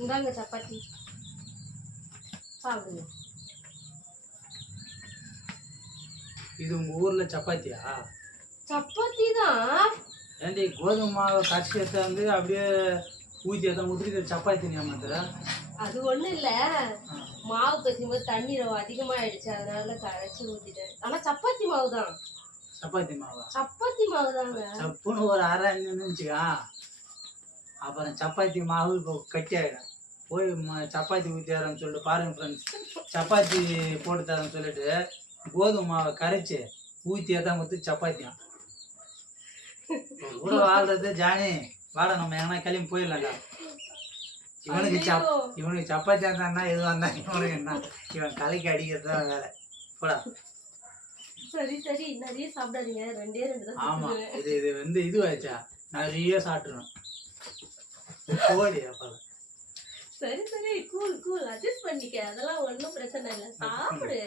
இந்தாங்க சப்பாத்தி சாப்பிடுங்க. இது உங்க ஊர்ல சப்பாத்தியா? சப்பாத்தி தான். ஏன்டி கோதுமை மாவை கச்சி எடுத்து அப்படியே ஊற்றி ஊற்றி சப்பாத்தி நீ மாத்திர? அது ஒண்ணும் இல்ல, மாவு பசிக்கும் போது தண்ணி ரொம்ப அதிகமாயிடுச்சு, அதனால கரைச்சி ஊத்திட்டேன். ஆனா சப்பாத்தி மாவு தான். சப்பாத்தி மாவா? சப்பாத்தி மாவு தாங்க. சப்புன்னு ஒரு அரை நின்றுச்சுக்கா, அப்புறம் சப்பாத்தி மாவு இப்போ கட்டி ஆகிடும். போய் சப்பாத்தி ஊற்றி தரேன்னு சொல்லிட்டு பாருங்க ஃப்ரெண்ட்ஸ், சப்பாத்தி போட்டு தரேன்னு சொல்லிட்டு கோதுமை மாவை கரைச்சி ஊற்றி தான் ஊற்றி சப்பாத்தியான் கூட வாழ்றது. ஜானி வாடா, நம்ம எங்கன்னா கிளம்பி போயிடலாம்டா. இவனுக்கு சப்பாத்தியா இருந்தா எதுவும் வந்தா இவனுக்கு என்ன, இவன் கலைக்கு அடிக்கிறதுதான் வேலை. போடா. சரி சரி, நிறைய சாப்பிடாதீங்க, 2 தான். ஆமா, இது இது ஆச்சா, நிறைய சாப்பிட்டுருவேன். போடி அப்ப. சரி சரி, கூல் கூல், அட்ஜஸ்ட் பண்ணிக்க, அதெல்லாம் ஒன்றும் பிரச்சனை இல்லை, சாப்பிடு.